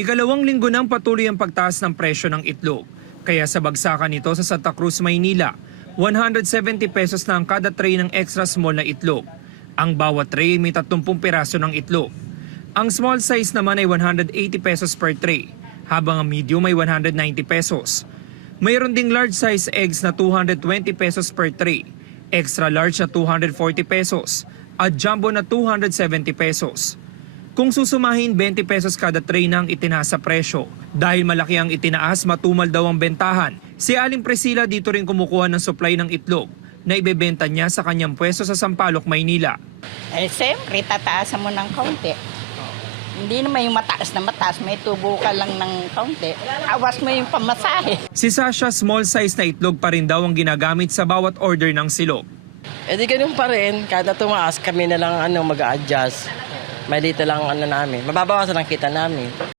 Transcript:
Ikalawang linggo ng patuloy ang pagtaas ng presyo ng itlog. Kaya sa bagsakan nito sa Santa Cruz, Maynila, 170 pesos na ang kada tray ng extra small na itlog. Ang bawat tray may 30 piraso ng itlog. Ang small size naman ay 180 pesos per tray, habang ang medium ay 190 pesos. Mayroon ding large size eggs na 220 pesos per tray, extra large na 240 pesos, at jumbo na 270 pesos. Kung susumahin, 20 pesos kada tray na ang itinaas sa presyo. Dahil malaki ang itinaas, matumal daw ang bentahan. Si Aling Priscilla dito rin kumukuha ng supply ng itlog na ibebenta niya sa kanyang pwesto sa Sampaloc, Maynila. Siyempre, tataasan mo ng kaunti. Hindi naman yung mataas na mataas, may tubo ka lang ng kaunti. Awas mo yung pamasahe. Si Sasha, small size na itlog pa rin daw ang ginagamit sa bawat order ng silog. Di ganun pa rin, kada tumaas kami na lang mag-a-adjust. May dito lang namin, mababawasan ang kita namin.